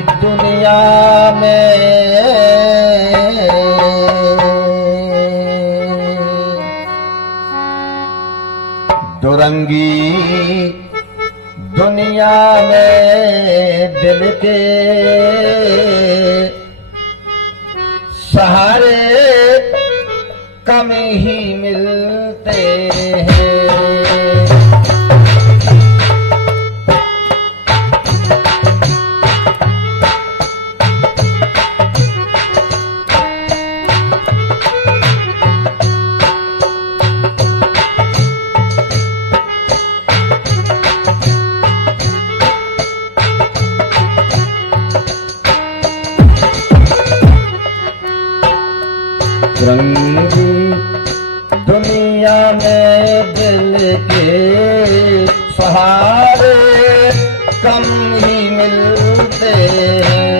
दुनिया में दुरंगी दुनिया में दिल के सहारे कम ही मिलते हैं। दुरंगी दुनिया में दिल के सहारे कम ही मिलते हैं।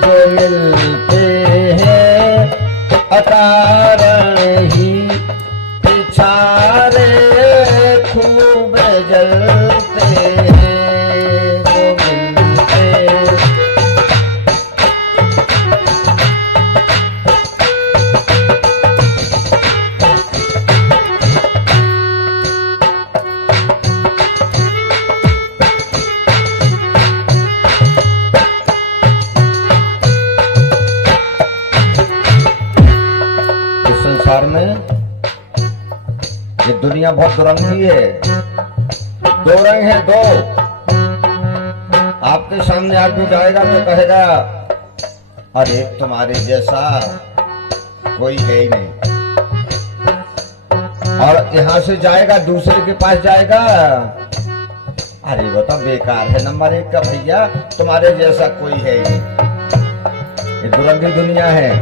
जो मिलते हैं अकारण ही पिछारे खूब जलते हैं। जो मिलते इस संसार में ये दुनिया बहुत दुरंगी है। दो रंग है, दो। आपके सामने आदमी जाएगा तो कहेगा अरे तुम्हारे जैसा कोई है ही नहीं, और यहां से जाएगा दूसरे के पास जाएगा, अरे वो तो बेकार है, नंबर 1 का भैया, तुम्हारे जैसा कोई है ही नहीं। ये दुरंगी दुनिया है।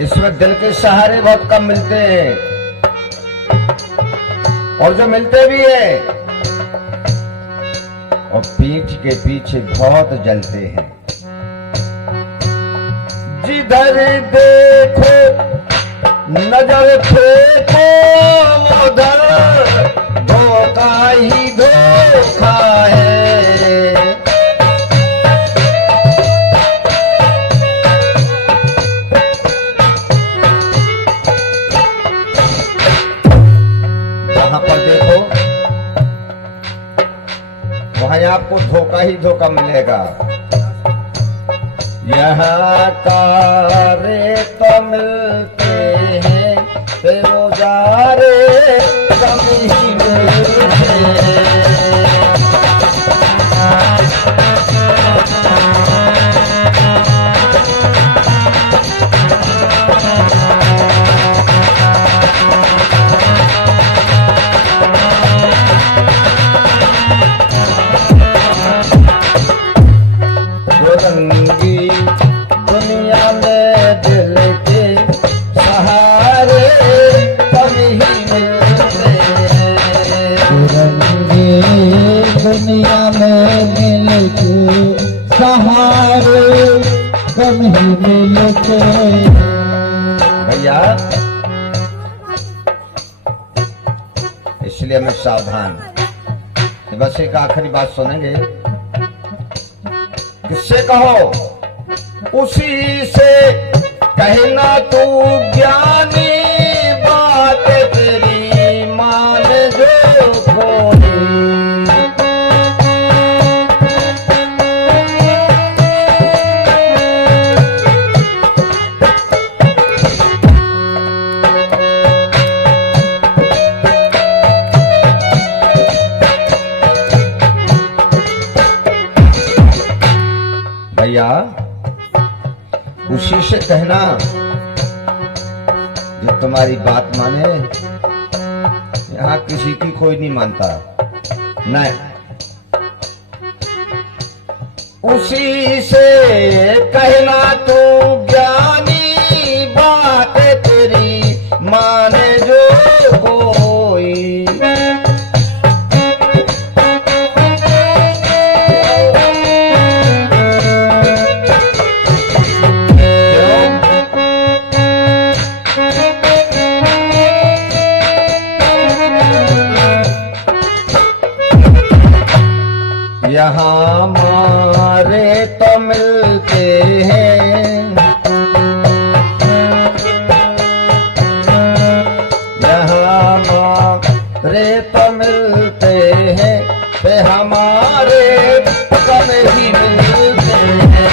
इसमें दिल के सहारे बहुत कम मिलते हैं, और जो मिलते भी हैं और पीठ के पीछे बहुत जलते हैं। जिधर देखो नजर फेंको उधर धोखा ही धोखा है। जहां पर देखो वहां आपको धोखा ही धोखा मिलेगा। यहाँ तारे तो मिलते हैं, बेरोजारे कम ही मिलते हैं। दुरंगी दुनिया में दिल के सहारे कम ही मिलते हैं। दुरंगी दुनिया में दिल के सहारे कम ही मिलते हैं। भैया इसलिए मैं सावधान। बस एक आखिरी बात सुनेंगे। किससे कहो उसी से कहना तू ज्ञानी, बात तेरी मान जो खोली। भैया उसी से कहना जो तुम्हारी बात माने। यहाँ किसी की कोई नहीं मानता, नहीं। उसी से कहना तू ज्ञानी, बात तेरी माने जो कोई। क्यों मिलते हैं, यहाँ मारे तो मिलते हैं, पे हमारे कब ही मिलते हैं।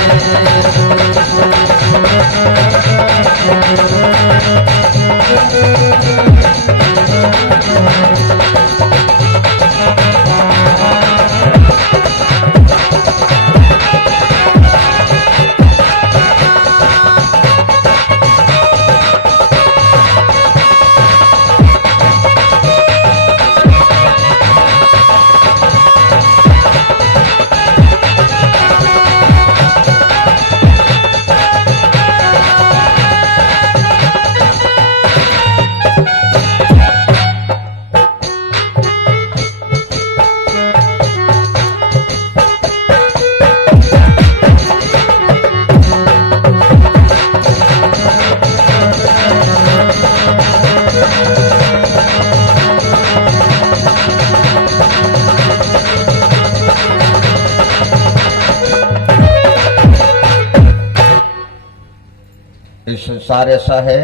संसार ऐसा है,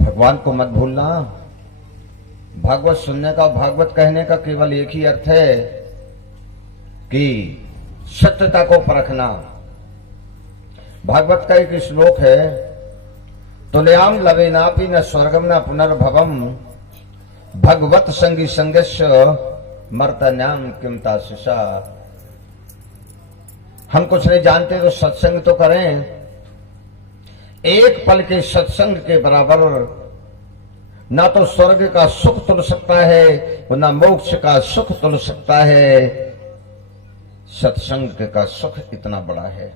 भगवान को मत भूलना। भागवत सुनने का, भागवत कहने का केवल एक ही अर्थ है कि सत्यता को परखना। भागवत का एक श्लोक है, तुलयाम लवेनापि न स्वर्गम न पुनर्भवम भगवत संगी संगस्य मर्तन्याम किमता शिषा। हम कुछ नहीं जानते तो सत्संग तो करें। एक पल के सत्संग के बराबर ना तो स्वर्ग का सुख तुल सकता है और ना मोक्ष का सुख तुल सकता है। सत्संग का सुख इतना बड़ा है।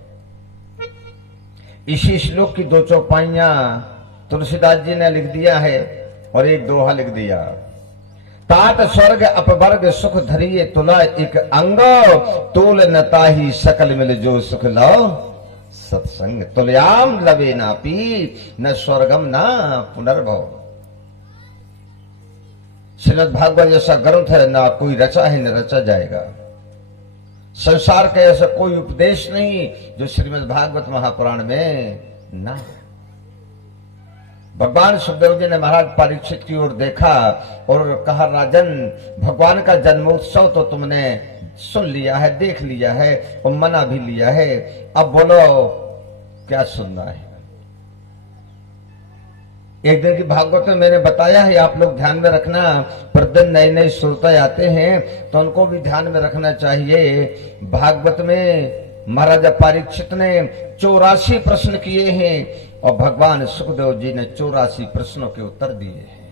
इसी श्लोक की दो चौपाइयां तुलसीदास जी ने लिख दिया है और एक दोहा लिख दिया। तात स्वर्ग अपवर्ग सुख धरिए तुला एक अंग, तोल न ताही सकल मिल जो सुख लाओ सत्संग। तुलयाम लवे नापी न स्वर्गम न पुनर्भव। श्रीमद् भागवत जैसा ग्रंथ है, ना कोई रचा है न रचा जाएगा। संसार का ऐसा कोई उपदेश नहीं जो श्रीमद् भागवत महापुराण में ना। भगवान सुखदेव जी ने महाराज परीक्षित की ओर देखा और कहा, राजन भगवान का जन्मोत्सव तो तुमने सुन लिया है, देख लिया है और मना भी लिया है, अब बोलो क्या सुनना है। एक दिन की भागवत में मैंने बताया है, आप लोग ध्यान में रखना। प्रतिदिन नए नए श्रोता आते हैं तो उनको भी ध्यान में रखना चाहिए। भागवत में महाराजा परीक्षित ने 84 प्रश्न किए हैं और भगवान सुखदेव जी ने 84 प्रश्नों के उत्तर दिए हैं।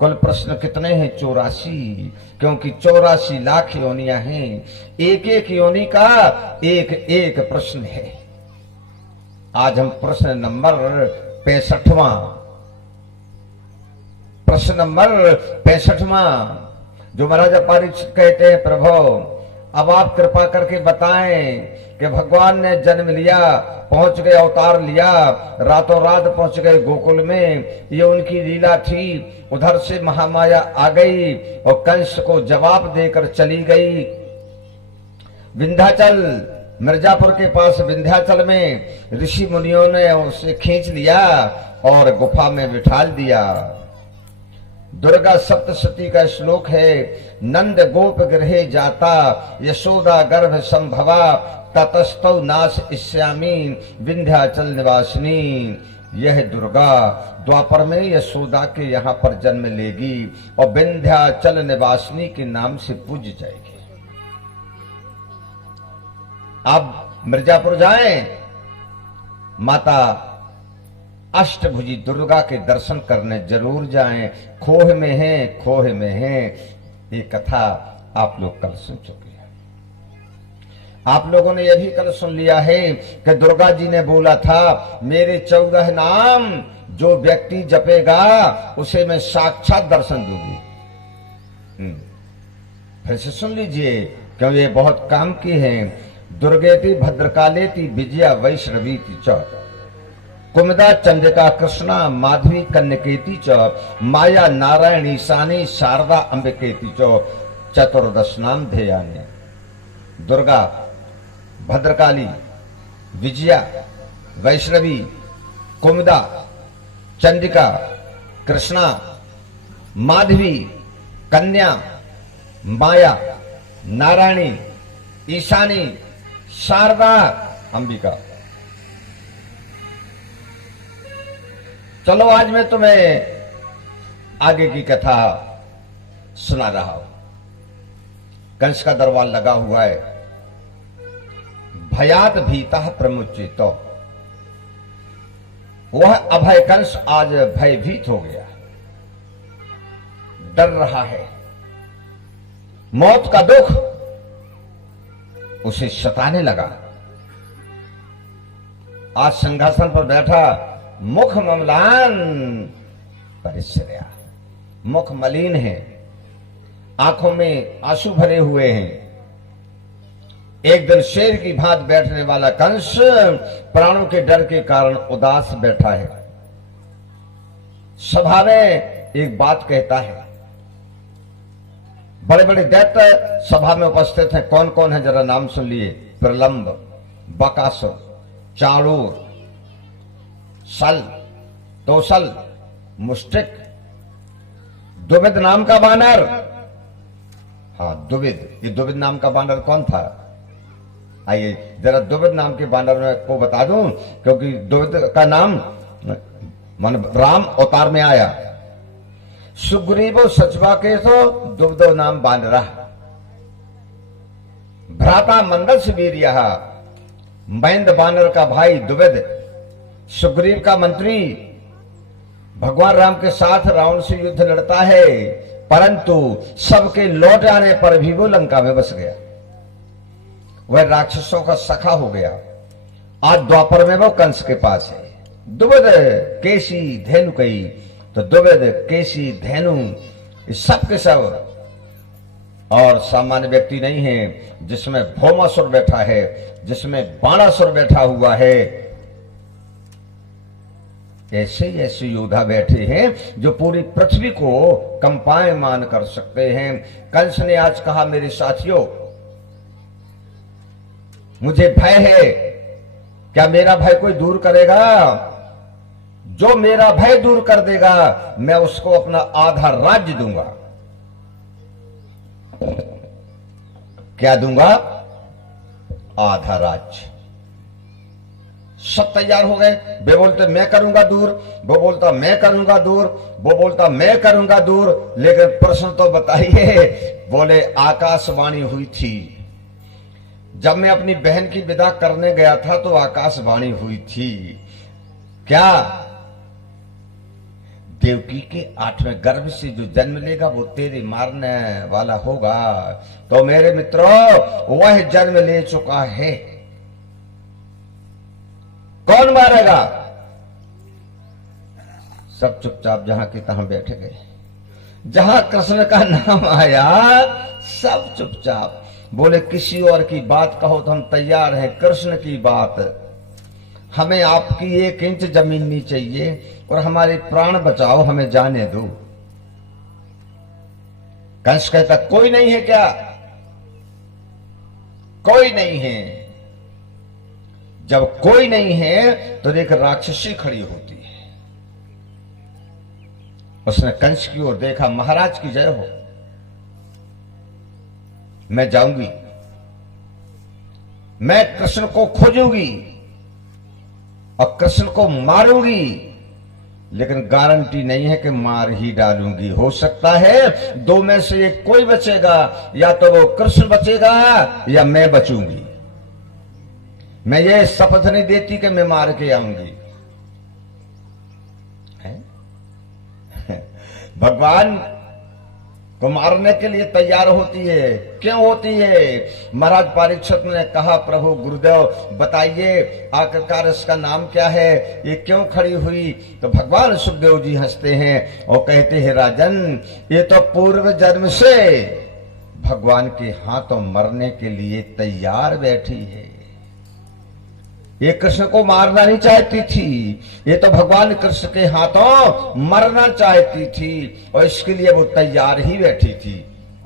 कुल प्रश्न कितने हैं? 84, क्योंकि 84 लाख योनियां हैं। एक एक योनि का एक एक प्रश्न है। आज हम प्रश्न नंबर 65वां, प्रश्न नंबर 65वां जो महाराजा परीक्षित कहते हैं, प्रभु अब आप कृपा करके बताएं कि भगवान ने जन्म लिया, पहुंच गए, अवतार लिया, रातों रात पहुंच गए गोकुल में, ये उनकी लीला थी। उधर से महामाया आ गई और कंस को जवाब देकर चली गई। विंध्याचल, मिर्जापुर के पास विंध्याचल में ऋषि मुनियों ने उसे खींच लिया और गुफा में बिठा दिया। दुर्गा सप्तशती का श्लोक है, नंद गोप गृहे जाता यशोदा गर्भ संभवा ततस्तौ नाश इष्यामी विंध्याचल निवासिनी। यह दुर्गा द्वापर में यशोदा के यहाँ पर जन्म लेगी और विंध्याचल निवासिनी के नाम से पूज जाएगी। अब मिर्जापुर जाएं, माता अष्टभुजी दुर्गा के दर्शन करने जरूर जाएं। खोह में है, खोह में है। ये कथा आप लोग कल सुन चुके हैं। आप लोगों ने यह भी कल सुन लिया है कि दुर्गा जी ने बोला था, मेरे 14 नाम जो व्यक्ति जपेगा उसे मैं साक्षात दर्शन दूंगी। फिर से सुन लीजिए, क्योंकि ये बहुत काम की है। दुर्गेति भद्रकालेति विजया वैष्णवीति च कुमुदा चंद्रिका कृष्णा माधवी कन्यकेति च माया नारायण ईशानी शारदा अंबिकेति च चतुर्दश नाम ध्येयानि। दुर्गा भद्रकाली, विजया, वैष्णवी, कुमुदा, चंडिका, कृष्णा, माधवी, कन्या, माया, नारायणी, ईशानी, शारदा, अंबिका। चलो आज मैं तुम्हें आगे की कथा सुना रहा हूं। कंस का दरबार लगा हुआ है। भयात भीता प्रमुचित, वह अभय कंस आज भयभीत हो गया, डर रहा है। मौत का दुख उसे सताने लगा। आज सिंहासन पर बैठा, मुख ममलान परिश्रया, मुख मलिन है, आंखों में आंसू भरे हुए हैं। एक दिन शेर की भांत बैठने वाला कंस प्राणों के डर के कारण उदास बैठा है। सभा में एक बात कहता है। बड़े बड़े दैत्य सभा में उपस्थित हैं। कौन कौन है जरा नाम सुन लिए। प्रलंब, बकासुर, चाणूर, सल, तोसल, मुष्टिक, दुविद नाम का बानर। हाँ, दुविद। ये दुविद नाम का बानर कौन था? आइए जरा दुविद नाम के बानर में को बता दूं, क्योंकि दुविद का नाम मन राम अवतार में आया। सुग्रीवो सचवा के तो दुविदो नाम बानरा, भ्राता मंदस वीर, महेंद्र बानर का भाई दुविद, सुग्रीव का मंत्री, भगवान राम के साथ रावण से युद्ध लड़ता है, परंतु सबके लौट आने पर भी वो लंका में बस गया। वह राक्षसों का सखा हो गया। आज द्वापर में वो कंस के पास है। दुविद केसी धेनु कई, तो दुविद केसी धेनु सब के सब और सामान्य व्यक्ति नहीं है, जिसमें भौमासुर बैठा है, जिसमें बाणासुर बैठा हुआ है। ऐसे ऐसे योद्धा बैठे हैं जो पूरी पृथ्वी को कंपायमान कर सकते हैं। कंस ने आज कहा, मेरे साथियों, मुझे भय है। क्या मेरा भय कोई दूर करेगा? जो मेरा भय दूर कर देगा, मैं उसको अपना आधा राज्य दूंगा। क्या दूंगा? आधा राज्य। सब तैयार हो गए। वे बोलते मैं करूंगा दूर, वो बोलता मैं करूंगा दूर, वो बोलता मैं करूंगा दूर। लेकिन प्रश्न तो बताइए। बोले आकाशवाणी हुई थी। जब मैं अपनी बहन की विदा करने गया था तो आकाशवाणी हुई थी। क्या? देवकी के 8वें गर्भ से जो जन्म लेगा वो तेरे मारने वाला होगा। तो मेरे मित्रों, वह जन्म ले चुका है। कौन मारेगा? सब चुपचाप जहां के तहां बैठ गए। जहां कृष्ण का नाम आया सब चुपचाप। बोले किसी और की बात कहो तो हम तैयार हैं। कृष्ण की बात, हमें आपकी 1 इंच जमीन नहीं चाहिए और हमारे प्राण बचाओ, हमें जाने दो। कंस कहता कोई नहीं है क्या? कोई नहीं है। जब कोई नहीं है तो एक राक्षसी खड़ी होती है। उसने कंस की ओर देखा। महाराज की जय हो, मैं जाऊंगी, मैं कृष्ण को खोजूंगी और कृष्ण को मारूंगी, लेकिन गारंटी नहीं है कि मार ही डालूंगी। हो सकता है 2 में से एक कोई बचेगा, या तो वो कृष्ण बचेगा या मैं बचूंगी। मैं ये शपथ नहीं देती कि मैं मार के आऊंगी। भगवान को मारने के लिए तैयार होती है। क्यों होती है? महाराज परीक्षित ने कहा, प्रभु गुरुदेव बताइए आखिरकार इसका नाम क्या है, ये क्यों खड़ी हुई? तो भगवान सुखदेव जी हंसते हैं और कहते हैं, राजन, ये तो पूर्व जन्म से भगवान के हाथों मरने के लिए तैयार बैठी है। ये कृष्ण को मारना नहीं चाहती थी, ये तो भगवान कृष्ण के हाथों मरना चाहती थी और इसके लिए वो तैयार ही बैठी थी।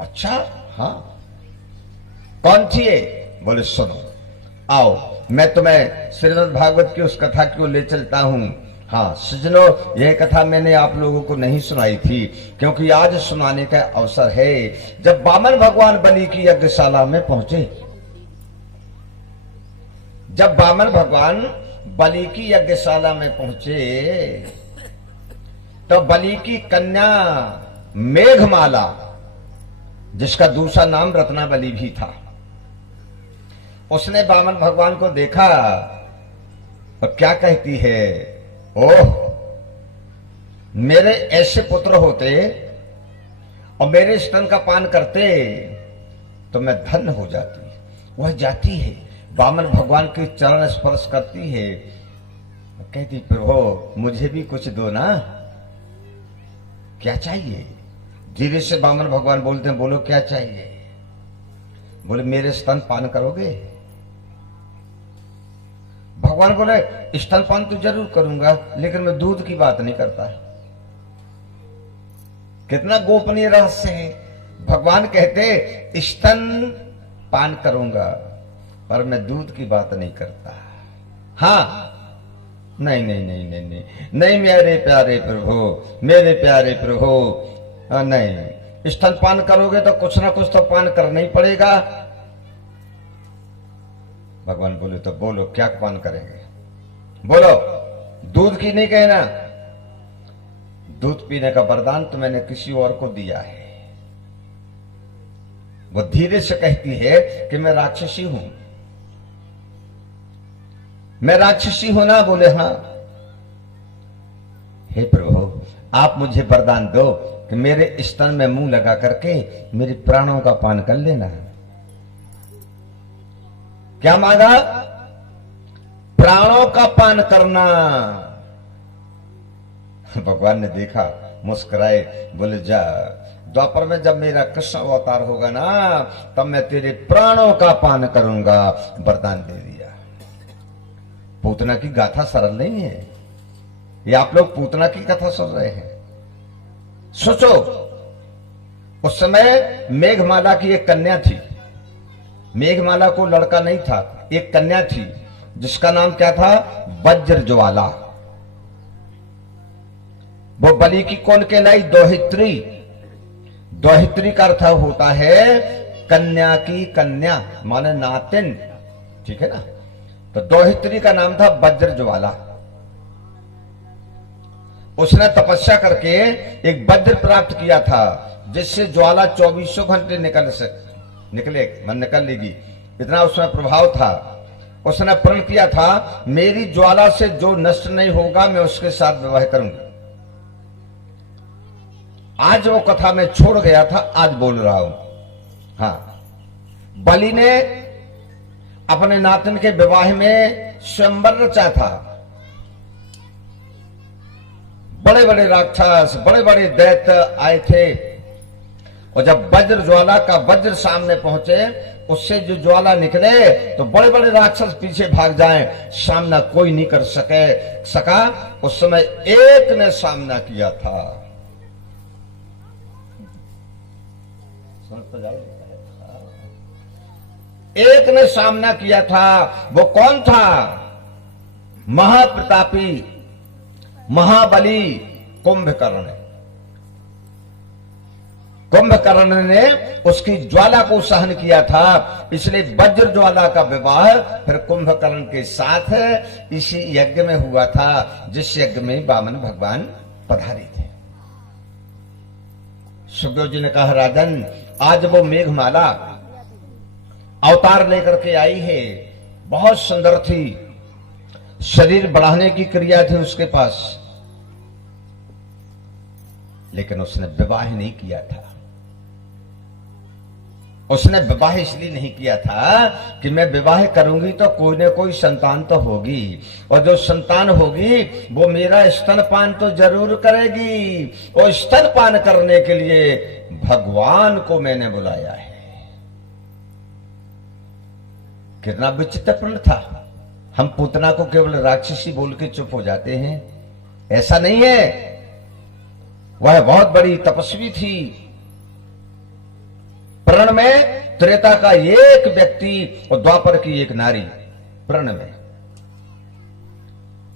अच्छा, हाँ, कौन थी ये? बोले सुनो, आओ मैं तुम्हें श्रीमद् भागवत की उस कथा को ले चलता हूं। हाँ सज्जनों, यह कथा मैंने आप लोगों को नहीं सुनाई थी, क्योंकि आज सुनाने का अवसर है। जब वामन भगवान बलि की यज्ञशाला में पहुंचे, जब वामन भगवान बलि की यज्ञशाला में पहुंचे, तो बलि की कन्या मेघमाला, जिसका दूसरा नाम रत्नाबली भी था, उसने वामन भगवान को देखा और क्या कहती है, ओह मेरे ऐसे पुत्र होते और मेरे स्तन का पान करते तो मैं धन्य हो जाती। वह जाती है, वामन भगवान के चरण स्पर्श करती है, कहती प्रभु मुझे भी कुछ दो ना, क्या चाहिए। धीरे से वामन भगवान बोलते हैं, बोलो क्या चाहिए। बोले मेरे स्तन पान करोगे। भगवान बोले स्तनपान तो जरूर करूंगा, लेकिन मैं दूध की बात नहीं करता। कितना गोपनीय रहस्य है। भगवान कहते स्तन पान करूंगा, पर मैं दूध की बात नहीं करता। हाँ नहीं नहीं नहीं नहीं नहीं नहीं मेरे प्यारे प्रभु, मेरे प्यारे प्रभु, नहीं, स्तनपान करोगे तो कुछ ना कुछ तो पान करना ही पड़ेगा। भगवान बोले तो बोलो क्या पान करेंगे, बोलो। दूध की नहीं कहना, दूध पीने का वरदान तो मैंने किसी और को दिया है। वो धीरे से कहती है कि मैं राक्षसी हूं, मैं राक्षसी हूं ना। बोले हाँ। हे प्रभु आप मुझे वरदान दो कि मेरे स्तन में मुंह लगा करके मेरे प्राणों का पान कर लेना। क्या मांगा, प्राणों का पान करना। भगवान ने देखा, मुस्कुराए, बोले जा, द्वापर में जब मेरा कृष्ण अवतार होगा ना, तब मैं तेरे प्राणों का पान करूंगा। वरदान दे दिया। पूतना की गाथा सरल नहीं है, ये आप लोग पूतना की कथा सुन रहे हैं। सोचो, उस समय मेघमाला की एक कन्या थी। मेघमाला को लड़का नहीं था, एक कन्या थी जिसका नाम क्या था, वज्र ज्वाला। वो बलि की कौन कहलाई, दोहित्री। दोहित्री का अर्थ होता है कन्या की कन्या, माने नातिन, ठीक है ना। तो दोहित्री का नाम था वज्र ज्वाला। उसने तपस्या करके एक वज्र प्राप्त किया था, जिससे ज्वाला 24 घंटे निकल लेगी, इतना उसमें प्रभाव था। उसने प्रण किया था, मेरी ज्वाला से जो नष्ट नहीं होगा मैं उसके साथ विवाह करूंगा। आज वो कथा मैं छोड़ गया था, आज बोल रहा हूं। हाँ, बलि ने अपने नातिन के विवाह में स्वयंवर रचा था। बड़े बड़े राक्षस, बड़े बड़े दैत्य आए थे, और जब वज्र ज्वाला का वज्र सामने पहुंचे, उससे जो ज्वाला निकले तो बड़े बड़े राक्षस पीछे भाग जाएं, सामना कोई नहीं कर सका। उस समय एक ने सामना किया था। एक ने सामना किया था। वो कौन था, महाप्रतापी महाबली कुंभकर्ण। कुंभकर्ण ने उसकी ज्वाला को सहन किया था, इसलिए वज्र ज्वाला का विवाह फिर कुंभकर्ण के साथ इसी यज्ञ में हुआ था, जिस यज्ञ में वामन भगवान पधारे थे। सुखदेव जी ने कहा, राजन आज वो मेघमाला अवतार लेकर के आई है, बहुत सुंदर थी, शरीर बढ़ाने की क्रिया थी उसके पास, लेकिन उसने विवाह नहीं किया था। उसने विवाह इसलिए नहीं किया था कि मैं विवाह करूंगी तो कोई ना कोई संतान तो होगी, और जो संतान होगी वो मेरा स्तनपान तो जरूर करेगी, और स्तनपान करने के लिए भगवान को मैंने बुलाया है। कितना विचित्र प्रण था। हम पूतना को केवल राक्षसी बोल के चुप हो जाते हैं, ऐसा नहीं है। वह बहुत बड़ी तपस्वी थी। प्रण में त्रेता का एक व्यक्ति और द्वापर की एक नारी, प्रण में।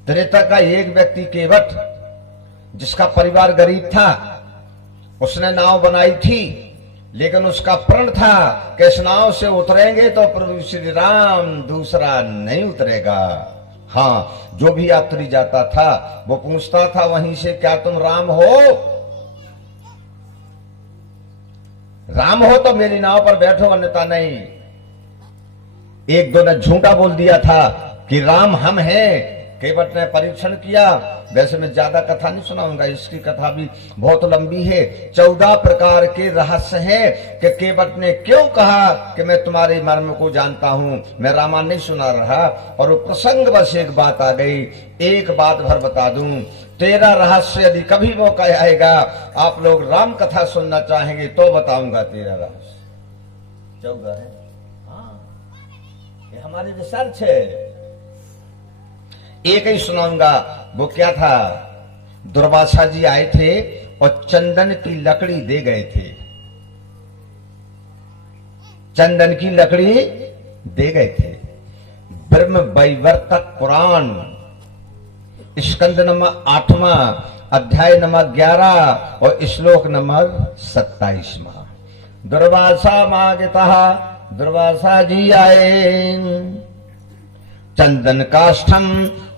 त्रेता का एक व्यक्ति केवट, जिसका परिवार गरीब था, उसने नाव बनाई थी, लेकिन उसका प्रण था कि इस नाव से उतरेंगे तो प्रभु श्री राम, दूसरा नहीं उतरेगा। हाँ, जो भी यात्री जाता था वो पूछता था वहीं से, क्या तुम राम हो? राम हो तो मेरी नाव पर बैठो, अन्यथा नहीं। एक दो ने झूठा बोल दिया था कि राम हम हैं। केवट ने परीक्षण किया। वैसे मैं ज्यादा कथा नहीं सुनाऊंगा, इसकी कथा भी बहुत लंबी है। 14 प्रकार के रहस्य हैं कि केवट ने क्यों कहा कि मैं तुम्हारे मर्म को जानता हूं। मैं रामायण नहीं सुना रहा, और वो प्रसंग बस एक बात आ गई। एक बात भर बता दूं, 13 रहस्य यदि कभी मौका आएगा, आप लोग राम कथा सुनना चाहेंगे तो बताऊंगा। 13 रहस्य, 14 है। हाँ, ये हमारी रिसर्च है। एक ही सुनाऊंगा। वो क्या था, दुर्वासा जी आए थे और चंदन की लकड़ी दे गए थे। चंदन की लकड़ी दे गए थे। ब्रह्म वैवर्तक पुराण, स्कंद नंबर 8वां, अध्याय नंबर 11 और श्लोक नंबर 27वां। दुर्वासा मांगता, दुर्वासा जी आए। चंदन काष्ठम,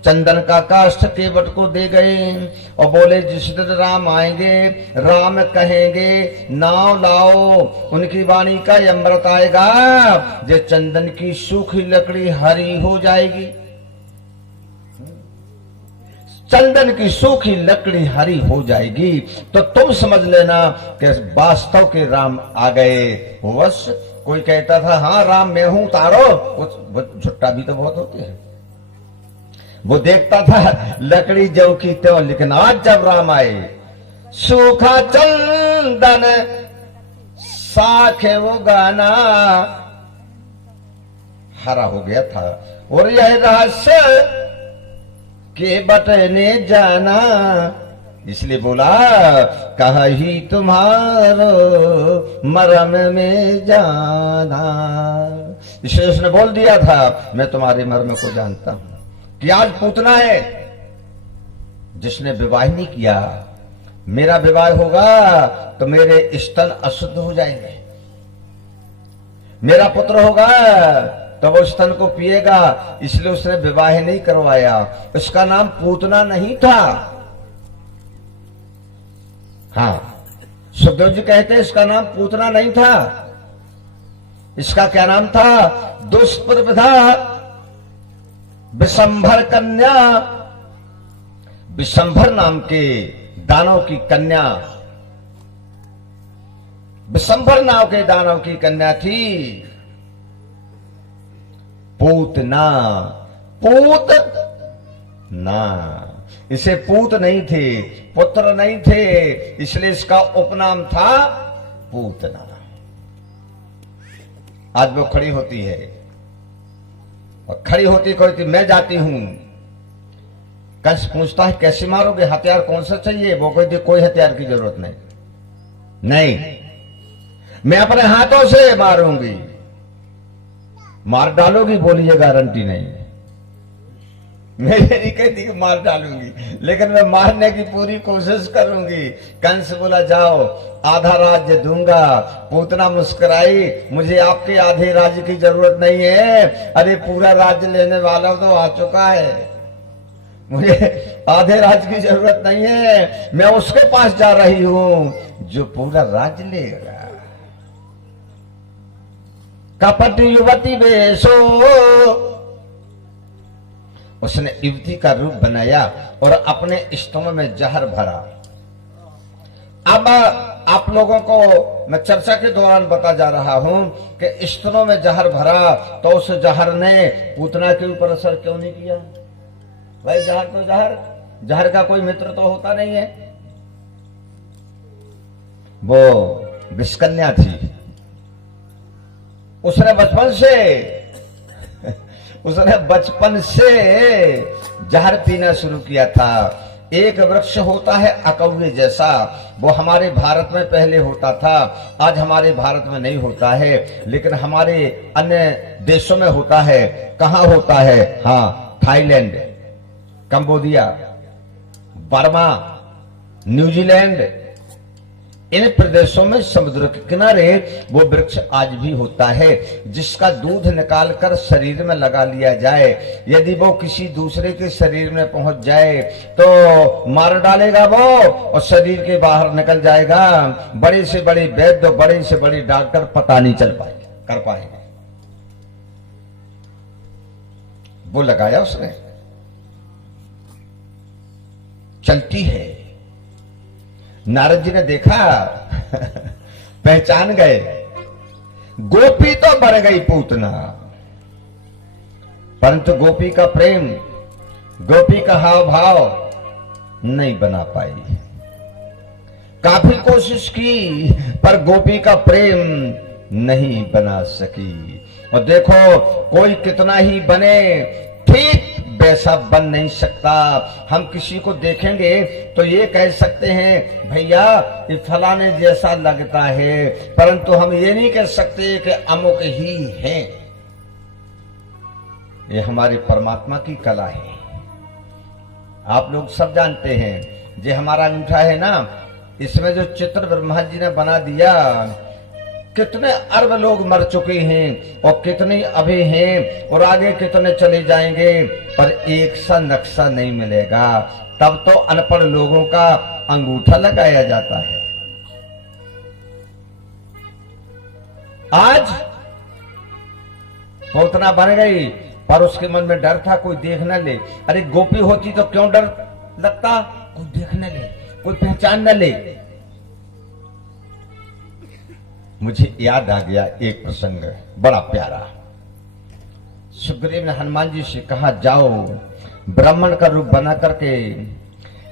चंदन का काष्ठ केवट को दे गए और बोले, जिस दिन राम आएंगे, राम कहेंगे नाव लाओ, उनकी वाणी का अमृत आएगा, जो चंदन की सूखी लकड़ी हरी हो जाएगी। चंदन की सूखी लकड़ी हरी हो जाएगी तो तुम समझ लेना कि वास्तव के राम आ गए। बस कोई कहता था हाँ राम मैं हूं, तारो, कुछ झुट्टा भी तो बहुत होते हैं। वो देखता था लकड़ी जो की त्यों, लेकिन आज जब राम आए, सूखा चंदन साखे वो गाना हरा हो गया था। और यह रहस्य केवट ने जाना, इसलिए बोला कही तुम्हारो मरम में जाना। इसलिए उसने बोल दिया था मैं तुम्हारे मर्म को जानता हूं। कि आज पूतना है जिसने विवाह नहीं किया, मेरा विवाह होगा तो मेरे स्तन अशुद्ध हो जाएंगे। मेरा पुत्र होगा तो वो स्तन को पिएगा, इसलिए उसने विवाह नहीं करवाया। उसका नाम पूतना नहीं था। हाँ, सुखदेव जी कहते हैं इसका नाम पूतना नहीं था। इसका क्या नाम था? दुष्प्रविधा विशंभर कन्या। विशंभर नाम के दानव की कन्या, विशंभर नाम के दानव की कन्या थी पूतना। पूत ना, इसे पूत नहीं थे, पुत्र नहीं थे, इसलिए इसका उपनाम था पूतना। आज वो खड़ी होती है और खड़ी होती कहती मैं जाती हूं। कंस पूछता है कैसे मारोगे, हथियार कौन सा चाहिए? वो कहती कोई हथियार की जरूरत नहीं, नहीं मैं अपने हाथों से मारूंगी। मार डालोगी? बोली ये गारंटी नहीं, मैं ये नहीं कहती कि मार डालूंगी, लेकिन मैं मारने की पूरी कोशिश करूंगी। कंस बोला जाओ, आधा राज्य दूंगा। पूतना मुस्कुराई, मुझे आपके आधे राज्य की जरूरत नहीं है। अरे पूरा राज्य लेने वाला तो आ चुका है, मुझे आधे राज्य की जरूरत नहीं है। मैं उसके पास जा रही हूं जो पूरा राज्य लेगा। कपट युवती वेशो, उसने युवती का रूप बनाया और अपने स्तनों में जहर भरा। अब आप लोगों को मैं चर्चा के दौरान बता जा रहा हूं कि स्तनों में जहर भरा तो उस जहर ने पूतना के ऊपर असर क्यों नहीं किया? भाई जहर तो जहर, जहर का कोई मित्र तो होता नहीं है। वो विषकन्या थी, उसने बचपन से जहर पीना शुरू किया था। एक वृक्ष होता है अकौवे जैसा, वो हमारे भारत में पहले होता था, आज हमारे भारत में नहीं होता है, लेकिन हमारे अन्य देशों में होता है। कहाँ होता है? हाँ, थाईलैंड, कंबोडिया, बर्मा, न्यूजीलैंड, इन प्रदेशों में समुद्र के किनारे वो वृक्ष आज भी होता है, जिसका दूध निकालकर शरीर में लगा लिया जाए। यदि वो किसी दूसरे के शरीर में पहुंच जाए तो मार डालेगा वो, और शरीर के बाहर निकल जाएगा। बड़े से बड़े वैद्य, बड़े से बड़े डॉक्टर पता नहीं चल पाएंगे, कर पाएंगे। वो लगाया उसने, चलती है। नारद जी ने देखा, पहचान गए, गोपी तो बन गई पूतना, परंतु गोपी का प्रेम, गोपी का हाव भाव नहीं बना पाई। काफी कोशिश की पर गोपी का प्रेम नहीं बना सकी। और देखो, कोई कितना ही बने, ठीक वैसा बन नहीं सकता। हम किसी को देखेंगे तो ये कह सकते हैं भैया ये फलाने जैसा लगता है, परंतु हम ये नहीं कह सकते कि अमुक ही हैं। ये हमारे परमात्मा की कला है। आप लोग सब जानते हैं, जो हमारा अंगूठा है ना, इसमें जो चित्र ब्रह्मा जी ने बना दिया, कितने अरब लोग मर चुके हैं और कितने अभी हैं और आगे कितने चले जाएंगे, पर एक सा नक्शा नहीं मिलेगा। तब तो अनपढ़ लोगों का अंगूठा लगाया जाता है। आज पोतना बन गई, पर उसके मन में डर था कोई देख न ले। अरे गोपी होती तो क्यों डर लगता, कोई देख न ले, कोई पहचान न ले। मुझे याद आ गया एक प्रसंग बड़ा प्यारा। सुग्रीव ने हनुमान जी से कहा, जाओ ब्राह्मण का रूप बना करके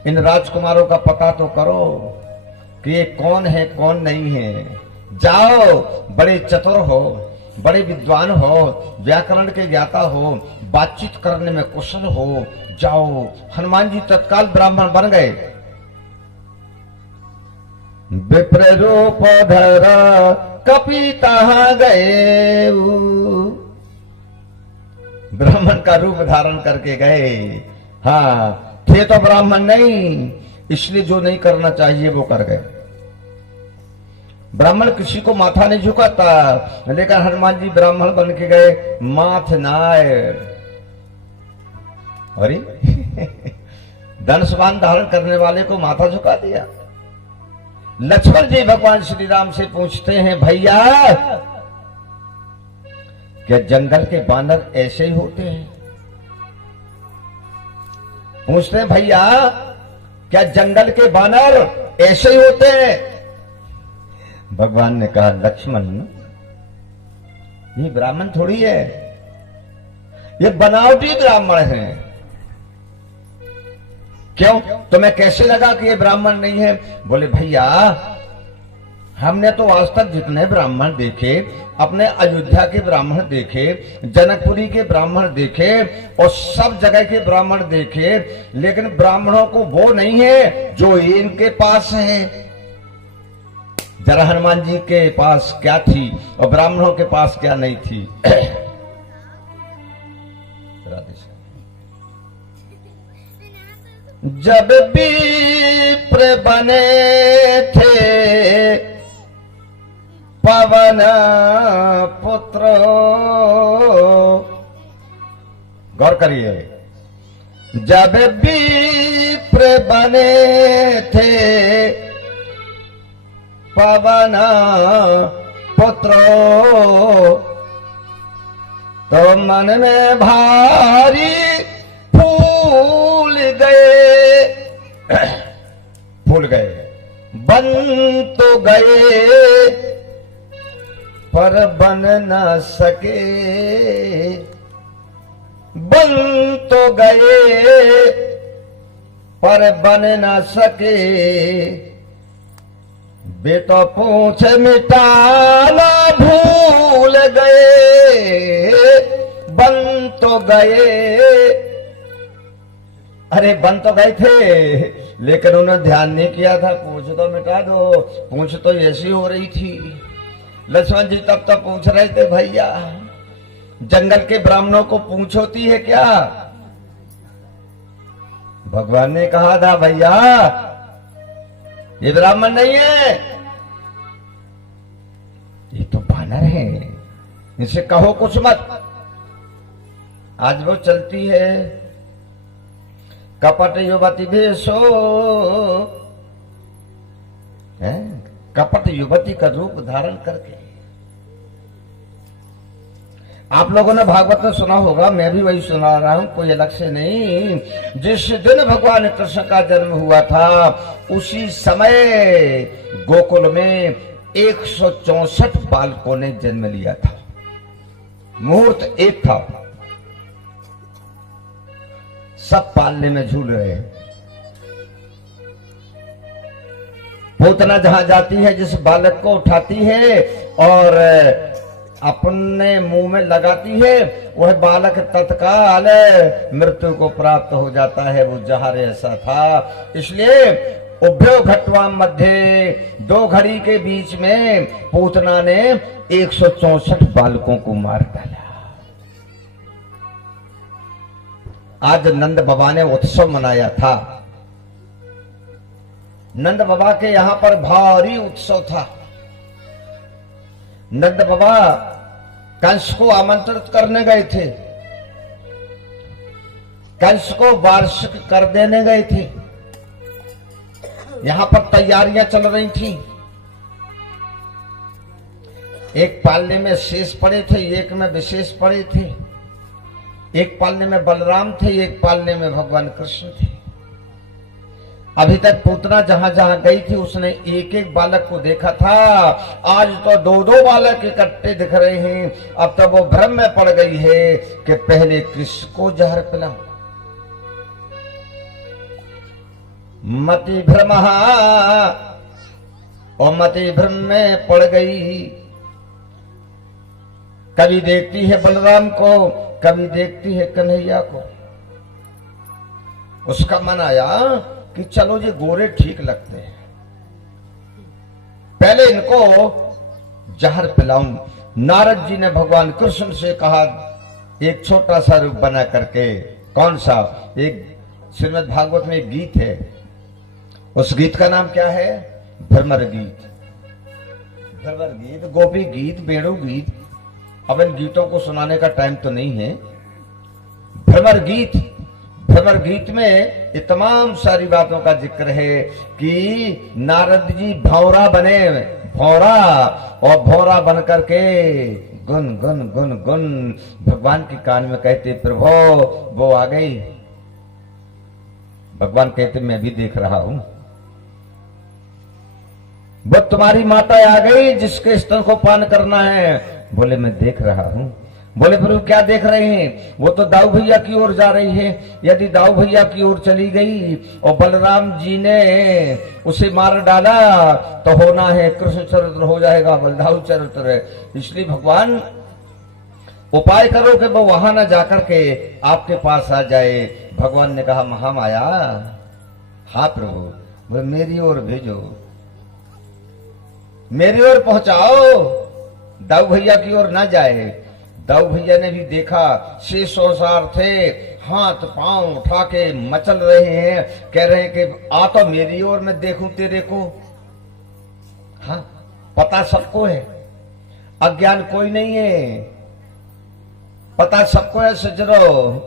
इन राजकुमारों का पता तो करो कि ये कौन है कौन नहीं है। जाओ, बड़े चतुर हो, बड़े विद्वान हो, व्याकरण के ज्ञाता हो, बातचीत करने में कुशल हो, जाओ। हनुमान जी तत्काल ब्राह्मण बन गए। विप्र रूप धर कपि तहाँ गए, ब्राह्मण का रूप धारण करके गए। हाँ, थे तो ब्राह्मण नहीं, इसलिए जो नहीं करना चाहिए वो कर गए। ब्राह्मण किसी को माथा नहीं झुकाता, लेकिन हनुमान जी ब्राह्मण बन के गए, माथ नाय। अरे धनुष बाण धारण करने वाले को माथा झुका दिया। लक्ष्मण जी भगवान श्री राम से पूछते हैं, भैया क्या जंगल के बानर ऐसे ही होते हैं? पूछते हैं, भैया क्या जंगल के बानर ऐसे ही होते हैं? भगवान ने कहा, लक्ष्मण ये ब्राह्मण थोड़ी है, ये बनावटी ब्राह्मण हैं। क्यों? तुम्हें कैसे लगा कि ये ब्राह्मण नहीं है? बोले, भैया हमने तो आज तक जितने ब्राह्मण देखे, अपने अयोध्या के ब्राह्मण देखे, जनकपुरी के ब्राह्मण देखे और सब जगह के ब्राह्मण देखे, लेकिन ब्राह्मणों को वो नहीं है जो इनके पास है। जरा हनुमान जी के पास क्या थी और ब्राह्मणों के पास क्या नहीं थी। जब विप्र बने थे पवन पुत्र, गौर करिए, जब विप्र बने थे पवन पुत्र, तो मन में भारी फूल गए, बन तो गए पर बन न सके, बन तो गए पर बन न सके। वे तो पूछ मिटाना भूल गए, बन तो गए अरे बन तो गए थे लेकिन उन्होंने ध्यान नहीं किया था। पूछ तो मिटा दो, पूछ तो ऐसी हो रही थी। लक्ष्मण जी तब तक पूछ रहे थे, भैया जंगल के ब्राह्मणों को पूछ होती है क्या? भगवान ने कहा था, भैया ये ब्राह्मण नहीं है, ये तो बानर है, इनसे कहो कुछ मत। आज वो चलती है कपट युवती भेषो, कपट युवती का रूप धारण करके। आप लोगों ने भागवत में सुना होगा, मैं भी वही सुना रहा हूं, कोई अलग से नहीं। जिस दिन भगवान कृष्ण का जन्म हुआ था उसी समय गोकुल में 164 बालकों ने जन्म लिया था। मुहूर्त एक था, सब पालने में झूल रहे हैं। पूतना जहां जाती है जिस बालक को उठाती है और अपने मुंह में लगाती है, वह बालक तत्काल मृत्यु को प्राप्त हो जाता है। वो जहर ऐसा था, इसलिए उभ्यो घटवा मध्य, दो घड़ी के बीच में पूतना ने 164 बालकों को मार डाला। आज नंद बाबा ने उत्सव मनाया था। नंद बाबा के यहां पर भारी उत्सव था। नंद बाबा कंस को आमंत्रित करने गए थे, कंस को वार्षिक कर देने गए थे। यहां पर तैयारियां चल रही थी। एक पालने में शेष पड़े थे, एक में विशेष पड़े थे। एक पालने में बलराम थे, एक पालने में भगवान कृष्ण थे। अभी तक पूतना जहां जहां गई थी उसने एक एक बालक को देखा था। आज तो दो दो बालक इकट्ठे दिख रहे हैं। अब तो वो भ्रम में पड़ गई है कि पहले किसको जहर पिलाऊं। मति भ्रम, और मति भ्रम में पड़ गई। कभी देखती है बलराम को, कभी देखती है कन्हैया को। उसका मन आया कि चलो ये गोरे ठीक लगते हैं, पहले इनको जहर पिलाऊं। नारद जी ने भगवान कृष्ण से कहा एक छोटा सा रूप बना करके। कौन सा? एक श्रीमद् भागवत में एक गीत है, उस गीत का नाम क्या है? भ्रमर गीत। भ्रमर गीत, गोपी गीत, वेणु गीत। अब इन गीतों को सुनाने का टाइम तो नहीं है। भ्रमर गीत, भ्रमर गीत में ये तमाम सारी बातों का जिक्र है कि नारद जी भौरा बने, भौरा, और भौरा बन करके गुन गुन गुन गुन भगवान के कान में कहते, प्रभु वो आ गई। भगवान कहते, मैं भी देख रहा हूं, वो तुम्हारी माता आ गई जिसके स्तन को पान करना है। बोले मैं देख रहा हूं। बोले प्रभु क्या देख रहे हैं? वो तो दाऊ भैया की ओर जा रही है। यदि दाऊ भैया की ओर चली गई और बलराम जी ने उसे मार डाला तो होना है कृष्ण चरित्र हो जाएगा, बलदाऊ चरित्र। इसलिए भगवान उपाय करो कि वो वहां ना जाकर के आपके पास आ जाए। भगवान ने कहा महामाया, हाँ प्रभु, बोले मेरी ओर भेजो, मेरी ओर पहुंचाओ, दाऊ भैया की ओर ना जाए। दाऊ भैया ने भी देखा, शेष औसार थे, हाथ पांव उठा के मचल रहे हैं, कह रहे हैं कि आ तो मेरी ओर, मैं देखूं तेरे को। हाँ, पता सबको है, अज्ञान कोई नहीं है, पता सबको है सज्जनों।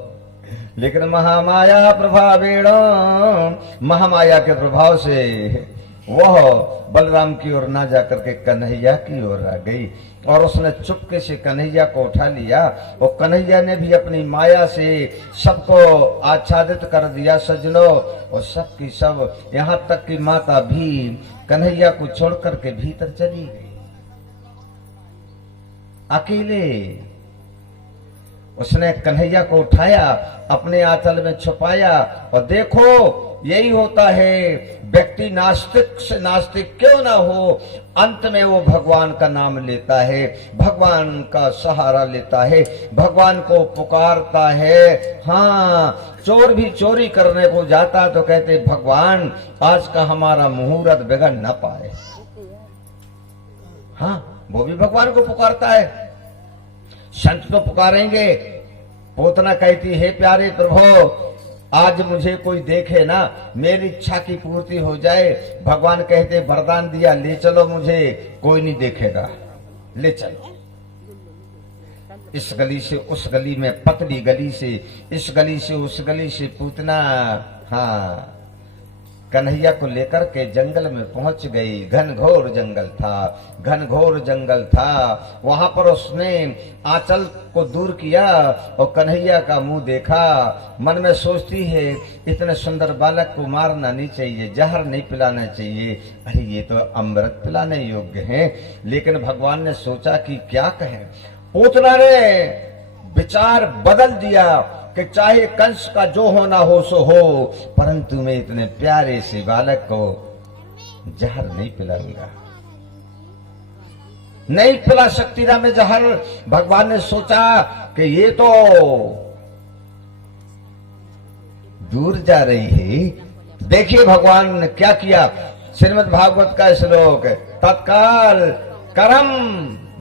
लेकिन महामाया प्रभावेण, महामाया के प्रभाव से वह बलराम की ओर ना जाकर के कन्हैया की ओर आ गई और उसने चुपके से कन्हैया को उठा लिया। और कन्हैया ने भी अपनी माया से सबको आच्छादित कर दिया सज्जनों। और सबकी सब, यहां तक कि माता भी कन्हैया को छोड़ करके भीतर चली गई अकेले। उसने कन्हैया को उठाया, अपने आंचल में छुपाया और देखो यही होता है। व्यक्ति नास्तिक से नास्तिक क्यों ना हो, अंत में वो भगवान का नाम लेता है, भगवान का सहारा लेता है, भगवान को पुकारता है। हाँ, चोर भी चोरी करने को जाता तो कहते भगवान आज का हमारा मुहूर्त बिगड़ न पाए। हाँ, वो भी भगवान को पुकारता है। संत तो पुकारेंगे। पोतना कहती है प्यारे प्रभु आज मुझे कोई देखे ना, मेरी इच्छा की पूर्ति हो जाए। भगवान कहते वरदान दिया, ले चलो मुझे, कोई नहीं देखेगा, ले चलो। इस गली से उस गली में, पतली गली से इस गली से उस गली से पूतना हाँ कन्हैया को लेकर के जंगल में पहुंच गई। घनघोर जंगल था, घनघोर जंगल था। वहां पर उसने आंचल को दूर किया और कन्हैया का मुंह देखा। मन में सोचती है इतने सुंदर बालक को मारना नहीं चाहिए, जहर नहीं पिलाना चाहिए, अरे ये तो अमृत पिलाने योग्य है। लेकिन भगवान ने सोचा कि क्या कहें। पूतना ने विचार बदल दिया कि चाहे कंस का जो होना हो सो हो, परंतु मैं इतने प्यारे से बालक को जहर नहीं पिलाऊंगा, नहीं पिला सकती ना मैं जहर। भगवान ने सोचा कि ये तो दूर जा रही है। देखिए भगवान ने क्या किया। श्रीमद् भागवत का श्लोक, तत्काल करम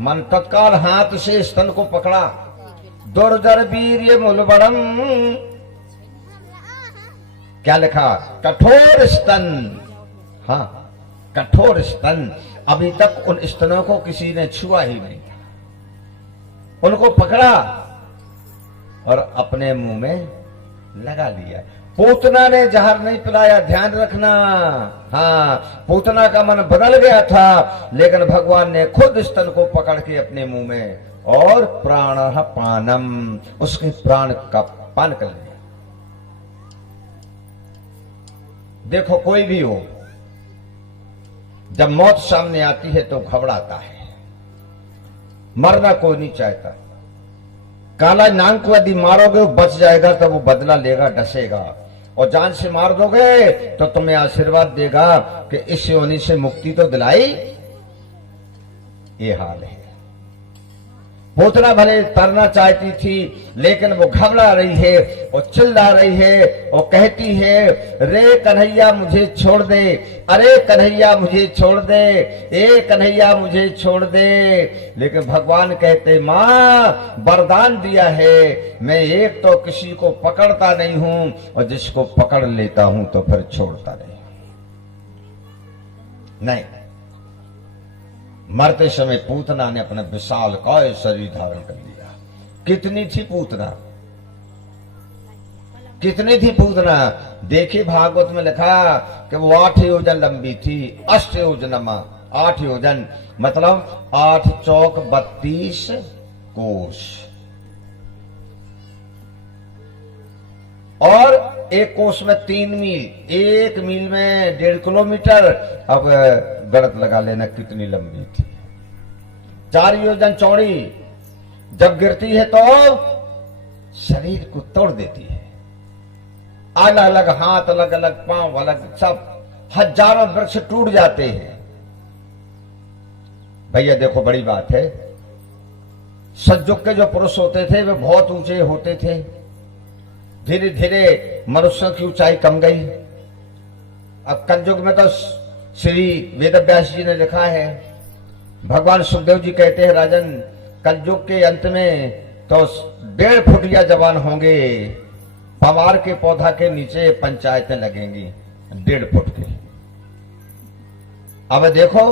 मन तत्काल हाथ से स्तन को पकड़ा। दुर्जर वीर्य मूलबड़म, क्या लिखा, कठोर स्तन। हाँ, कठोर स्तन। अभी तक उन स्तनों को किसी ने छुआ ही नहीं था। उनको पकड़ा और अपने मुंह में लगा लिया। पूतना ने जहर नहीं पिलाया, ध्यान रखना। हाँ, पूतना का मन बदल गया था, लेकिन भगवान ने खुद स्तन को पकड़ के अपने मुंह में और प्राण पानम, उसके प्राण का पान कर लिया। देखो कोई भी हो, जब मौत सामने आती है तो घबराता है, मरना कोई नहीं चाहता। काला नाग को यदि मारोगे वो बच जाएगा, तब वो बदला लेगा, डसेगा। और जान से मार दोगे तो तुम्हें आशीर्वाद देगा कि इस योनि से मुक्ति तो दिलाई। ये हाल है। पूतना भले तरना चाहती थी, लेकिन वो घबरा रही है और चिल्ला रही है और कहती है, रे कन्हैया मुझे छोड़ दे, अरे कन्हैया मुझे छोड़ दे, ए कन्हैया मुझे छोड़ दे। लेकिन भगवान कहते, माँ वरदान दिया है, मैं एक तो किसी को पकड़ता नहीं हूं और जिसको पकड़ लेता हूं तो फिर छोड़ता नहीं। मरते समय पूतना ने अपना विशाल काय शरीर धारण कर लिया। कितनी थी पूतना, कितनी थी पूतना। देखिए भागवत में लिखा कि वो 8 योजन लंबी थी। 8 योजनमा, 8 योजन मतलब 8 चौक 32 कोश। और एक कोस में 3 मील, 1 मील में 1.5 किलोमीटर। अब गणत लगा लेना कितनी लंबी थी। 4 योजन चौड़ी। जब गिरती है तो शरीर को तोड़ देती है। अलग अलग हाथ, अलग अलग पांव, अलग सब, हजारों वृक्ष टूट जाते हैं। भैया देखो बड़ी बात है। सतयुग के जो पुरुष होते थे वे बहुत ऊंचे होते थे। धीरे धीरे मनुष्यों की ऊंचाई कम गई। अब कलयुग में तो श्री वेदव्यास जी ने लिखा है, भगवान सुखदेव जी कहते हैं, राजन कलयुग के अंत में तो 1.5 फुटिया जवान होंगे। पवार के पौधा के नीचे पंचायतें लगेंगी 1.5 फुट की। अब देखो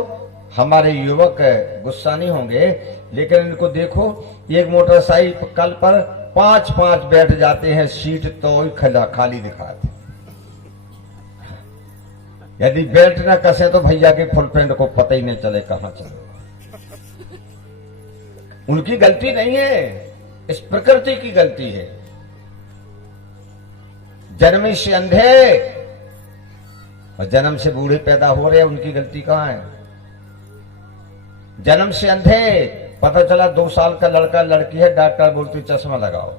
हमारे युवक गुस्सा नहीं होंगे, लेकिन इनको देखो, एक मोटरसाइकिल पर 5-5 बैठ जाते हैं, सीट तो खाली दिखाते। यदि बेल्ट ना कसे तो भैया के फुल पैंट को पता ही नहीं चले कहां चले। उनकी गलती नहीं है, इस प्रकृति की गलती है। जन्म से अंधे और जन्म से बूढ़े पैदा हो रहे, उनकी गलती कहां है। जन्म से अंधे, पता चला 2 साल का लड़का लड़की है, डॉक्टर बोलती चश्मा लगाओ।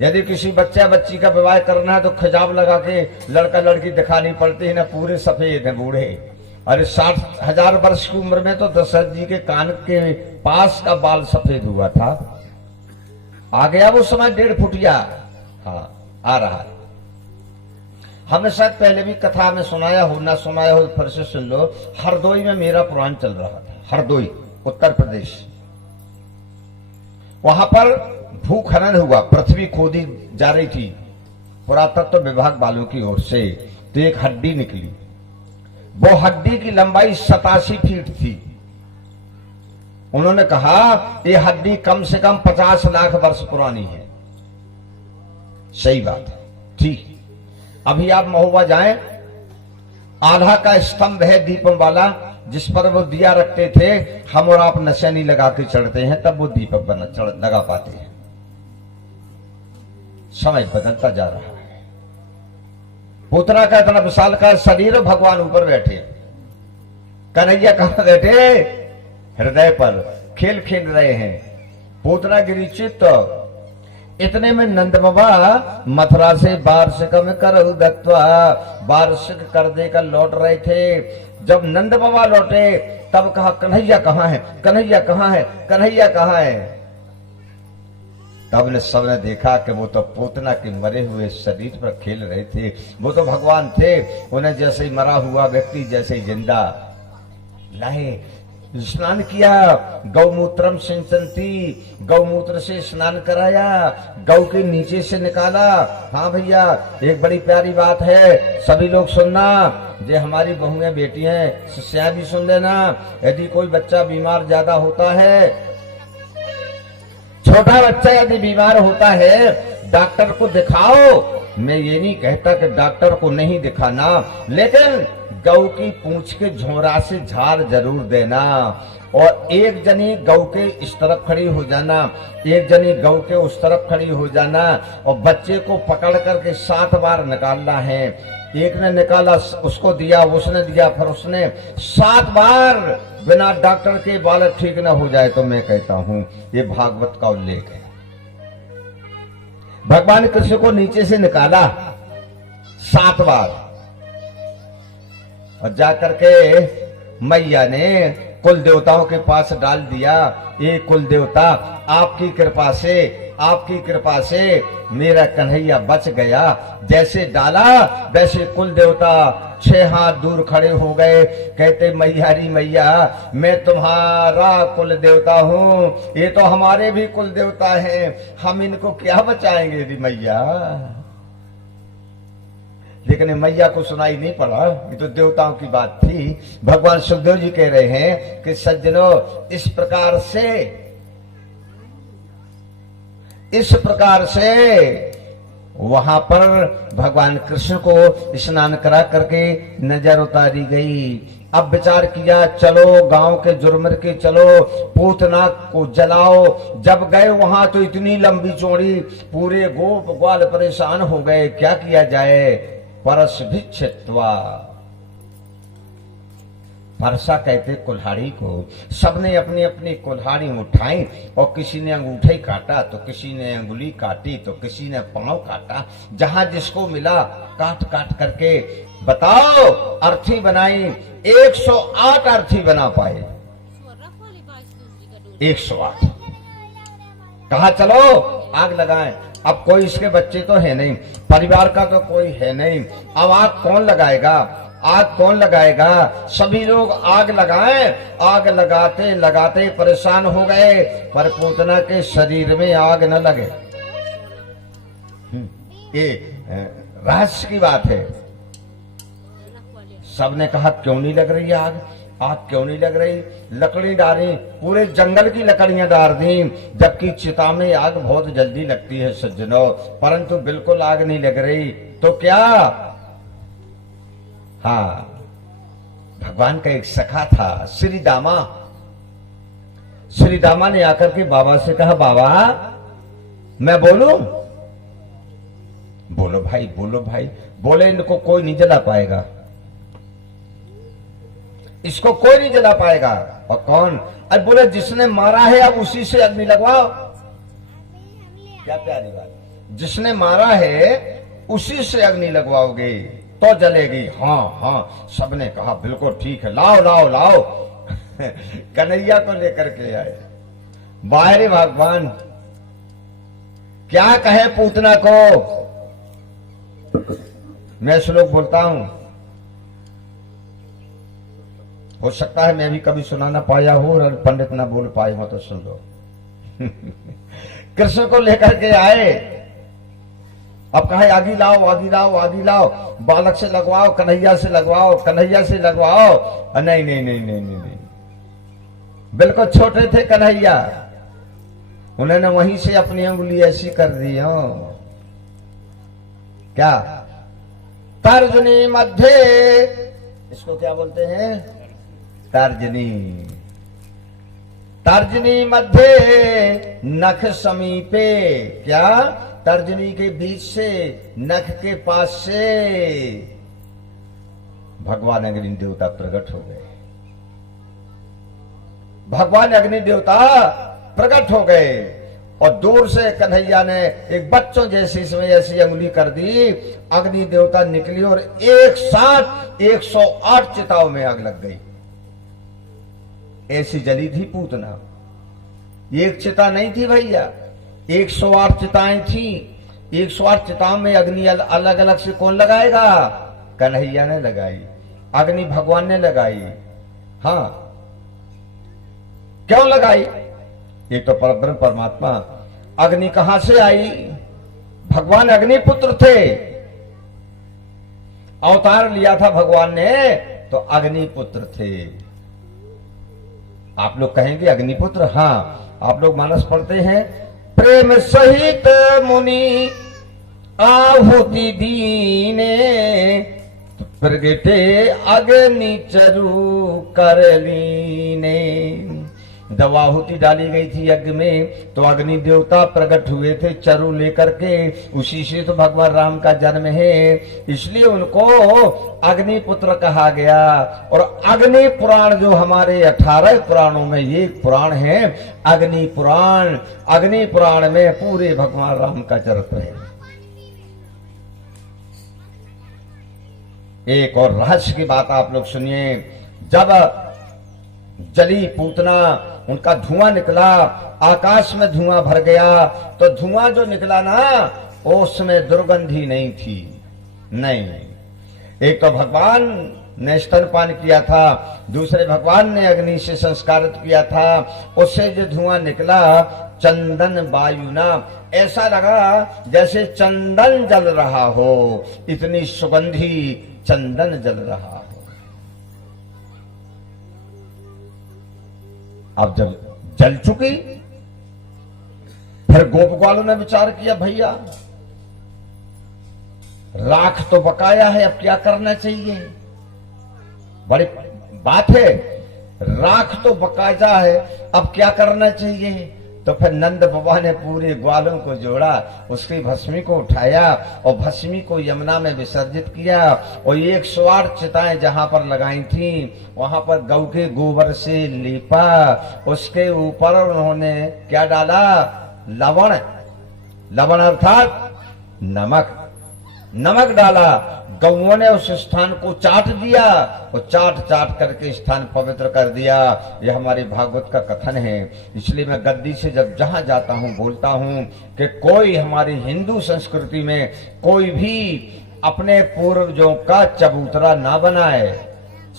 यदि किसी बच्चा बच्ची का विवाह करना है तो खिजाब लगा के लड़का लड़की दिखानी पड़ती है ना, पूरे सफेद है बूढ़े। अरे 60,000 वर्ष की उम्र में तो दशरथ जी के कान के पास का बाल सफेद हुआ था। आ गया वो समय 1.5 फुटिया। हाँ, आ रहा है। हमने शायद पहले भी कथा में सुनाया हो, ना सुनाया हो फिर से सुन लो। हरदोई में मेरा पुराण चल रहा था, हरदोई उत्तर प्रदेश। वहां पर भूखनन हुआ, पृथ्वी खोदी जा रही थी पुरातत्व विभाग वालों की ओर से। तो एक हड्डी निकली, वो हड्डी की लंबाई 87 फीट थी। उन्होंने कहा ये हड्डी कम से कम 50 लाख वर्ष पुरानी है। सही बात है, ठीक। अभी आप महोबा जाएं, आल्हा का स्तंभ है दीपम वाला, जिस पर वो दिया रखते थे। हम और आप नशेनी लगा के चढ़ते हैं, तब वो दीपक लगा पाते हैं। समय बदलता जा रहा है। पूतना का इतना विशाल का शरीर, भगवान ऊपर बैठे, कन्हैया कहां बैठे? हृदय पर खेल खेल रहे हैं। पूतना गिरी चित्त। इतने में नंद बाबा मथुरा से वार्षिक में कर दत्वा, वार्षिक कर देकर लौट रहे थे। जब नंद बाबा लौटे तब कहा कन्हैया कहां है, कन्हैया कहां है, कन्हैया कहां है? तब ने सबने देखा कि वो तो पूतना के मरे हुए शरीर पर खेल रहे थे। वो तो भगवान थे, उन्हें जैसे ही मरा हुआ व्यक्ति जैसे ही जिंदा लाए। स्नान किया, गौमूत्रम सिंचंती, गौमूत्र से स्नान कराया, गौ के नीचे से निकाला। हाँ भैया, एक बड़ी प्यारी बात है, सभी लोग सुनना। जे हमारी बहुएं बेटी हैं, शिष्या भी सुन लेना। यदि कोई बच्चा बीमार ज्यादा होता है, छोटा बच्चा यदि बीमार होता है, डॉक्टर को दिखाओ। मैं ये नहीं कहता कि डॉक्टर को नहीं दिखाना, लेकिन गौ की पूंछ के झोरा से झाड़ जरूर देना। और एक जनी गौ के इस तरफ खड़ी हो जाना, एक जनी गौ के उस तरफ खड़ी हो जाना, और बच्चे को पकड़ करके 7 बार निकालना है। एक ने निकाला, उसको दिया, उसने दिया, फिर उसने 7 बार। बिना डॉक्टर के बालक ठीक न हो जाए तो मैं कहता हूं ये भागवत का उल्लेख है। भगवान कृष्ण को नीचे से निकाला 7 बार, और जाकर के मैया ने कुल देवताओं के पास डाल दिया। ये कुल देवता, आपकी कृपा से, आपकी कृपा से मेरा कन्हैया बच गया। जैसे डाला वैसे कुल देवता 6 हाथ दूर खड़े हो गए। कहते मैयारी मैया, मैं तुम्हारा कुल देवता हूँ, ये तो हमारे भी कुल देवता हैं, हम इनको क्या बचाएंगे री मैया? लेकिन मैया को सुनाई नहीं पड़ा, ये तो देवताओं की बात थी। भगवान सुखदेव जी कह रहे हैं कि सज्जनों, इस प्रकार से वहां पर भगवान कृष्ण को स्नान करा करके नजर उतारी गई। अब विचार किया, चलो गांव के जुर्मर के चलो, पूतना को जलाओ। जब गए वहां तो इतनी लंबी चौड़ी, पूरे गोप ग्वाल परेशान हो गए, क्या किया जाए? परस भिक्षित्वा, परसा कहते कुल्हाड़ी को। सबने अपनी अपनी कुल्हाड़ी उठाई, और किसी ने अंगूठे काटा, तो किसी ने अंगुली काटी, तो किसी ने पांव काटा। जहां जिसको मिला काट काट करके, बताओ, अर्थी बनाई। 108 अर्थी बना पाए, 108। कहा चलो आग लगाएं। अब कोई इसके बच्चे तो है नहीं, परिवार का तो कोई है नहीं, अब आग कौन लगाएगा? आग कौन लगाएगा? सभी लोग आग लगाएं। आग लगाते लगाते परेशान हो गए, पर पूतना के शरीर में आग न लगे। ये रहस्य की बात है। सबने कहा क्यों नहीं लग रही आग? आग क्यों नहीं लग रही? लकड़ी डाली, पूरे जंगल की लकड़ियां डाल दी, जबकि चिता में आग बहुत जल्दी लगती है सज्जनों, परंतु बिल्कुल आग नहीं लग रही। तो क्या? हाँ, भगवान का एक सखा था, श्री दामा। श्री दामा ने आकर के बाबा से कहा, बाबा मैं बोलूं? बोलो भाई, बोलो भाई। बोले इनको कोई नहीं जला पाएगा, इसको कोई नहीं जला पाएगा। और कौन? अब बोले जिसने मारा है अब उसी से अग्नि लगवाओ। क्या प्यारी बात। जिसने मारा है उसी से अग्नि लगवाओगे तो जलेगी। हाँ हाँ, सबने कहा बिल्कुल ठीक है, लाओ लाओ लाओ। कन्हैया को लेकर के आए। बाहरी भगवान क्या कहे पूतना को। मैं श्लोक बोलता हूं, हो सकता है मैं भी कभी सुना ना पाया हूं और पंडित ना बोल पाए हो तो सुन लो। कृष्ण को लेकर के आए, अब कहे आगी लाओ आगी लाओ आगी लाओ, बालक से लगवाओ, कन्हैया से लगवाओ, कन्हैया से लगवाओ। नहीं नहीं नहीं नहीं नहीं, नहीं। बिल्कुल छोटे थे कन्हैया, उन्होंने वहीं से अपनी अंगुली ऐसी कर दी। हो क्या तर्जनी मध्य, इसको क्या बोलते हैं, तर्जनी। तर्जनी मध्य नख समीपे, क्या तर्जनी के बीच से, नख के पास से भगवान अग्नि देवता प्रकट हो गए। भगवान अग्नि देवता प्रकट हो गए और दूर से कन्हैया ने एक बच्चों जैसी इसमें ऐसी अंगुली कर दी, अग्नि देवता निकली और एक साथ 108 चिताओं में आग लग गई। ऐसी जली थी पूतना, एक चिता नहीं थी भैया, 108 चिताएं थी। 108 चिताओं में अग्नि अलग अलग से कौन लगाएगा, कन्हैया ने लगाई, अग्नि भगवान ने लगाई। हाँ, क्यों लगाई, एक तो परब्रह्म परमात्मा। अग्नि कहां से आई, भगवान अग्निपुत्र थे, अवतार लिया था भगवान ने तो अग्निपुत्र थे। आप लोग कहेंगे अग्निपुत्र, हाँ आप लोग मानस पढ़ते हैं, प्रेम सहित मुनि आहुति दीने, प्रगटे अग्नि चरु कर लीने। दवाहुति डाली गई थी यज्ञ में तो अग्नि देवता प्रकट हुए थे चरु लेकर के, उसी से तो भगवान राम का जन्म है, इसलिए उनको अग्निपुत्र कहा गया। और अग्नि पुराण जो हमारे 18 पुराणों में एक पुराण है अग्नि पुराण। अग्नि पुराण में पूरे भगवान राम का चरित्र है। एक और रहस्य की बात आप लोग सुनिए, जब जली पूतना, उनका धुआं निकला, आकाश में धुआं भर गया, तो धुआं जो निकला ना उसमें दुर्गंधी नहीं थी, नहीं। एक तो भगवान ने स्तनपान किया था, दूसरे भगवान ने अग्नि से संस्कारित किया था, उससे जो धुआं निकला चंदन वायुना, ऐसा लगा जैसे चंदन जल रहा हो, इतनी सुगंधी चंदन जल रहा हो। अब जब जल चुकी, फिर गोप ग्वालों ने विचार किया भैया राख तो बकाया है, अब क्या करना चाहिए, बड़ी बात है, राख तो बकाया है, अब क्या करना चाहिए। तो फिर नंद बाबा ने पूरे ग्वालों को जोड़ा, उसकी भस्मी को उठाया और भस्मी को यमुना में विसर्जित किया और 108 चिताएं जहां पर लगाई थी वहां पर गौ के गोबर से लीपा, उसके ऊपर उन्होंने क्या डाला, लवण, लवण अर्थात नमक, नमक डाला। गौओं ने उस स्थान को चाट दिया और चाट चाट करके स्थान पवित्र कर दिया। यह हमारे भागवत का कथन है। इसलिए मैं गद्दी से जब जहां जाता हूं बोलता हूं कि कोई हमारी हिंदू संस्कृति में कोई भी अपने पूर्वजों का चबूतरा ना बनाए,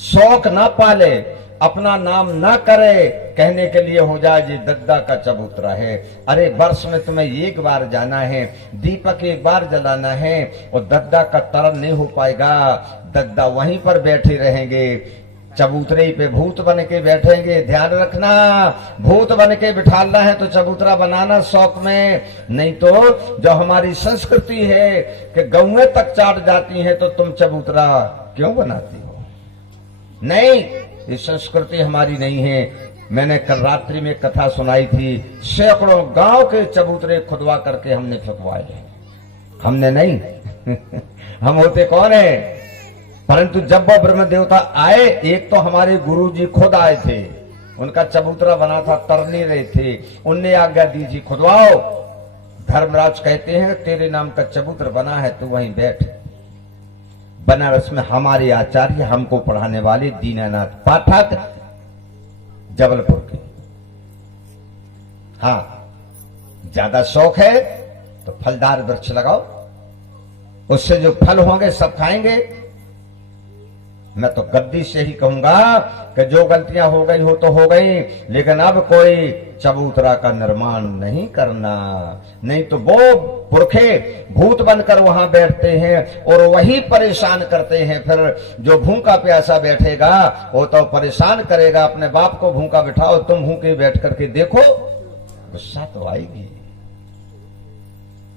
शौक ना पाले, अपना नाम ना करे, कहने के लिए हो जाए जी दद्दा का चबूतरा है। अरे वर्ष में तुम्हें एक बार जाना है, दीपक एक बार जलाना है और दद्दा का तरन नहीं हो पाएगा। दद्दा वहीं पर बैठे रहेंगे, चबूतरे पे भूत बन के बैठेंगे। ध्यान रखना, भूत बन के बिठाना है तो चबूतरा बनाना शौक में, नहीं तो जो हमारी संस्कृति है कि गौएं तक चाट जाती है तो तुम चबूतरा क्यों बनाती हो। नहीं, ये संस्कृति हमारी नहीं है। मैंने कल रात्रि में कथा सुनाई थी, सैकड़ों गांव के चबूतरे खुदवा करके हमने फुकवाए, हमने नहीं। हम होते कौन है, परंतु जब वो ब्रह्म देवता आए, एक तो हमारे गुरुजी खुद आए थे, उनका चबूतरा बना था, तर नहीं रहे थे, उनने आज्ञा दी जी खुदवाओ। धर्मराज कहते हैं तेरे नाम का चबूतर बना है, तू वहीं बैठ। बनारस में हमारे आचार्य हमको पढ़ाने वाले दीनानाथ पाठक जबलपुर के। हाँ, ज्यादा शौक है तो फलदार वृक्ष लगाओ, उससे जो फल होंगे सब खाएंगे। मैं तो गद्दी से ही कहूंगा कि जो गलतियां हो गई हो तो हो गई, लेकिन अब कोई चबूतरा का निर्माण नहीं करना, नहीं तो वो पुरखे भूत बनकर वहां बैठते हैं और वही परेशान करते हैं। फिर जो भूखा प्यासा बैठेगा वो तो परेशान करेगा। अपने बाप को भूखा बिठाओ, तुम भूखे बैठ करके देखो, गुस्सा तो आएगी।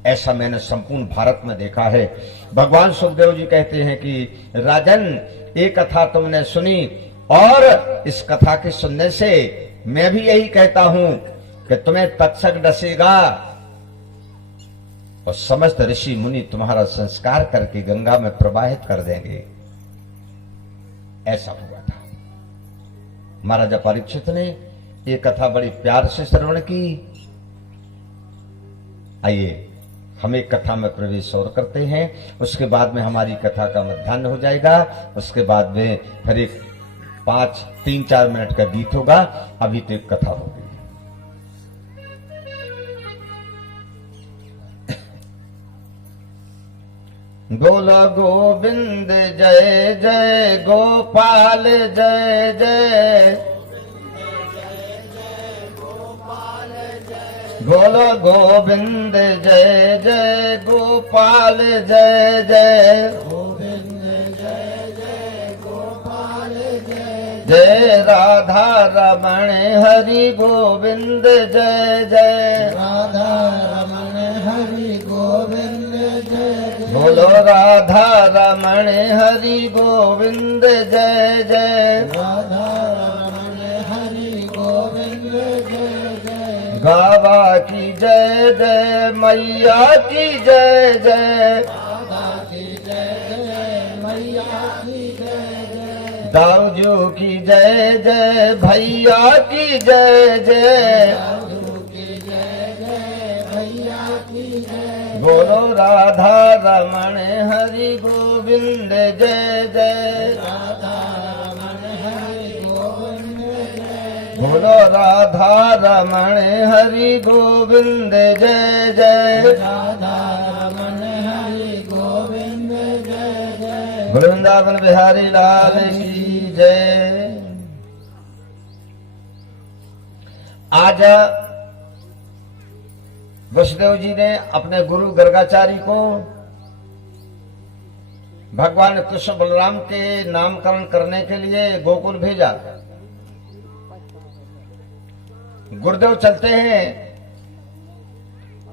ऐसा मैंने संपूर्ण भारत में देखा है। भगवान सुखदेव जी कहते हैं कि राजन, एक कथा तुमने सुनी और इस कथा के सुनने से मैं भी यही कहता हूं कि तुम्हें तक्षक डसेगा और समस्त ऋषि मुनि तुम्हारा संस्कार करके गंगा में प्रवाहित कर देंगे। ऐसा हुआ था। महाराजा परीक्षित ने ये कथा बड़ी प्यार से श्रवण की। आइए हम एक कथा में प्रवेश और करते हैं, उसके बाद में हमारी कथा का मध्याह्न हो जाएगा। उसके बाद में फिर एक 3-4 मिनट का गीत होगा। अभी तो एक कथा होगी। गोल गोविंद जय जय गोपाल जय जय, गोलो गोविंद जय जय गोपाल जय जय, गोविंद जय जय गोपाल जय जय, राधा रमण हरि गोविंद जय जय, राधा रमण हरि गोविंद जय, बोलो राधा रमण हरि गोविंद जय जय, राधा रमण हरि गोविंद जय जय, गावा की जय जय मैया की जय जय, राधा की जय जय मैया की जय जय, दाऊजू की जय जय भैया की जय जय, दाऊजू की जय जय भैया की जय, बोलो राधा रमण हरि गोविंद जय जय, राधा रमण हरि गोविंद जय, बोलो राधा रमण हरि गोविंद जय जय, राधा रमण हरि गोविंद जय जय, वृंदावन बिहारी लाल की जय। आज वसुदेव जी ने अपने गुरु गर्गाचारी को भगवान कृष्ण बलराम के नामकरण करने के लिए गोकुल भेजा। गुरुदेव चलते हैं,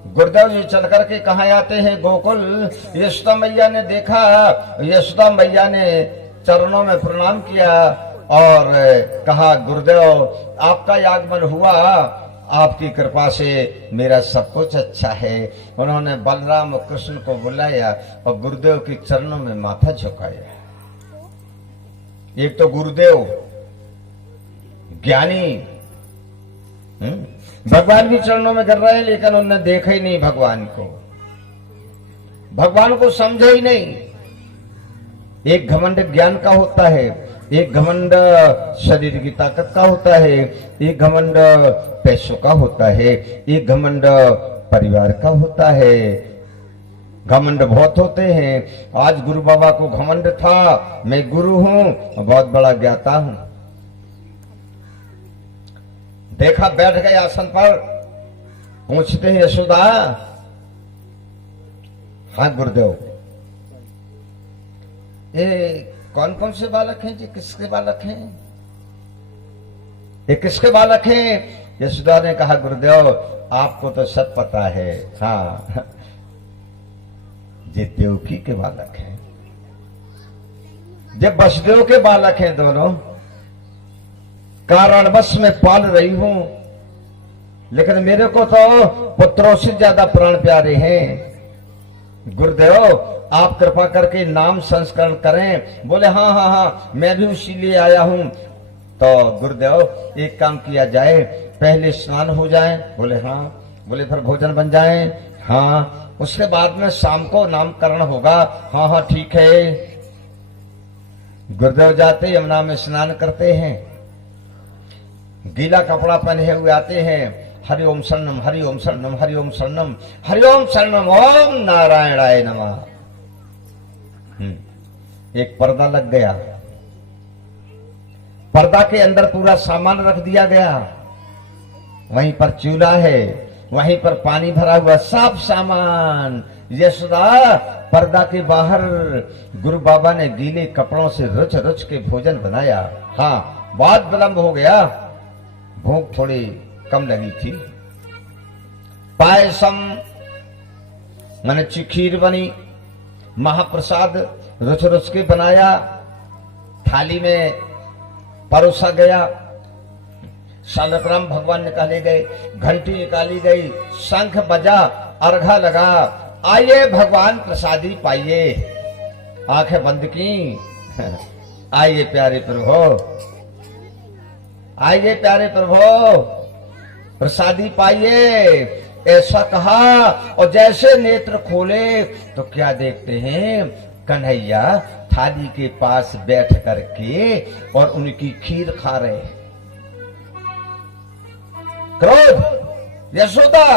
गुरुदेव जी चल करके कहाँ आते हैं? गोकुल। यशोदा मैया ने देखा, यशोदा मैया ने चरणों में प्रणाम किया और कहा, गुरुदेव आपका आगमन हुआ, आपकी कृपा से मेरा सब कुछ अच्छा है। उन्होंने बलराम और कृष्ण को बुलाया और गुरुदेव के चरणों में माथा झुकाया। एक तो गुरुदेव ज्ञानी, भगवान भी चरणों में गिर रहे हैं, लेकिन उन्होंने देखा ही नहीं भगवान को, भगवान को समझा ही नहीं। एक घमंड ज्ञान का होता है, एक घमंड शरीर की ताकत का होता है, एक घमंड पैसों का होता है, एक घमंड परिवार का होता है। घमंड बहुत होते हैं। आज गुरु बाबा को घमंड था, मैं गुरु हूं, बहुत बड़ा ज्ञाता हूं। देखा, बैठ गए आसन पर, पूछते हैं यशोदा, हाँ गुरुदेव, ये कौन कौन से बालक हैं जी? किसके बालक हैं? ये किसके बालक हैं? यशोदा ने कहा, गुरुदेव आपको तो सब पता है, हाँ, ये देवकी के बालक हैं, ये वसुदेव के बालक हैं। दोनों कारणवश में पाल रही हूं, लेकिन मेरे को तो पुत्रों से ज्यादा प्राण प्यारे हैं। गुरुदेव आप कृपा करके नाम संस्करण करें। बोले हाँ हाँ हाँ, मैं भी उसी लिए आया हूं। तो गुरुदेव एक काम किया जाए, पहले स्नान हो जाए। बोले हाँ। बोले फिर भोजन बन जाए, हाँ, उसके बाद में शाम को नामकरण होगा। हाँ हाँ ठीक है। गुरुदेव जाते यमुना में स्नान करते हैं, गीला कपड़ा पहने हुए आते हैं। हरिओम शरणम हरिओम शरणम हरिओम शरणम हरिओम शरणम ओम नारायणाय नमः। एक पर्दा लग गया, पर्दा के अंदर पूरा सामान रख दिया गया। वहीं पर चूल्हा है, वहीं पर पानी भरा हुआ, सब सामान। यशोदा पर्दा के बाहर गुरु बाबा ने गीले कपड़ों से रुच रुच के भोजन बनाया। हाँ, बहुत विलंब हो गया, भूख थोड़ी कम लगी थी। पायसम माने खीर बनी, महाप्रसाद रुच रुच के बनाया, थाली में परोसा गया। शालग्राम भगवान निकाले गए, घंटी निकाली गई, शंख बजा, अर्घा लगा। आइए भगवान प्रसादी पाइए। आंखें बंद की। आइए प्यारे प्रभु, आइए प्यारे प्रभु, प्रसादी पाइए, ऐसा कहा। और जैसे नेत्र खोले तो क्या देखते हैं, कन्हैया थाली के पास बैठ करके और उनकी खीर खा रहे हैं। क्रोध, यशोदा।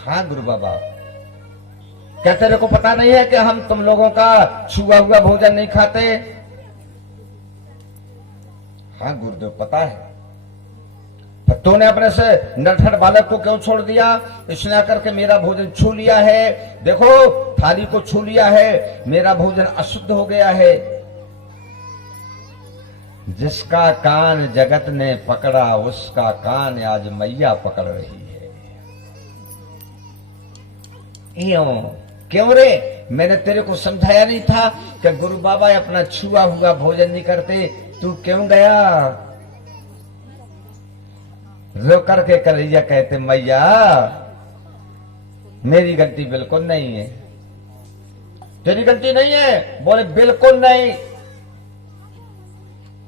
हाँ गुरु बाबा, क्या तेरे को पता नहीं है कि हम तुम लोगों का छुआ हुआ भोजन नहीं खाते? हाँ गुरुदेव पता है। तूने अपने से नटखट बालक को क्यों छोड़ दिया? इसने आकर के मेरा भोजन छू लिया है। देखो थाली को छू लिया है, मेरा भोजन अशुद्ध हो गया है। जिसका कान जगत ने पकड़ा, उसका कान आज मैया पकड़ रही है। क्यों रे? मैंने तेरे को समझाया नहीं था कि गुरु बाबा अपना छुआ हुआ भोजन नहीं करते? तू क्यों गया? रो करके कन्हैया कहते, मैया मेरी गलती बिल्कुल नहीं है। तेरी गलती नहीं है? बोले बिल्कुल नहीं।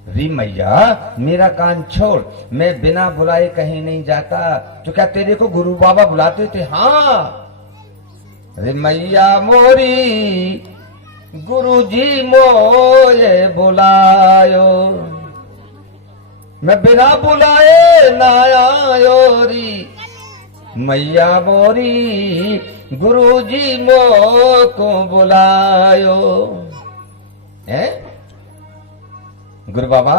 री मैया मेरा कान छोड़, मैं बिना बुलाए कहीं नहीं जाता। तो क्या तेरे को गुरु बाबा बुलाते थे? हाँ। रे मैया मोरी गुरुजी मोये बुलायो, मैं बिना बुलाए ना आयो री। मैया मोरी गुरुजी मो को बुलायो। है गुरु बाबा,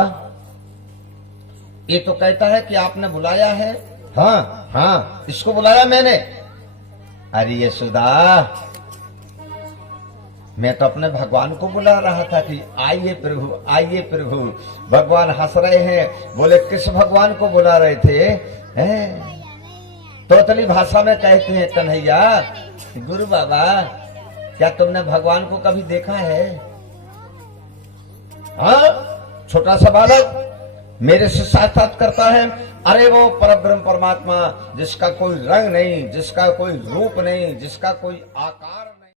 ये तो कहता है कि आपने बुलाया है। हाँ हाँ, इसको बुलाया मैंने। अरे यशोदा, मैं तो अपने भगवान को बुला रहा था कि आइए प्रभु, आइए प्रभु। भगवान हंस रहे हैं। बोले किस भगवान को बुला रहे थे? तोतली भाषा में कहते हैं कन्हैया, गुरु बाबा क्या तुमने भगवान को कभी देखा है? हाँ, छोटा सा बालक मेरे से साक्षात करता है। अरे वो परब्रह्म परमात्मा जिसका कोई रंग नहीं, जिसका कोई रूप नहीं, जिसका कोई आकार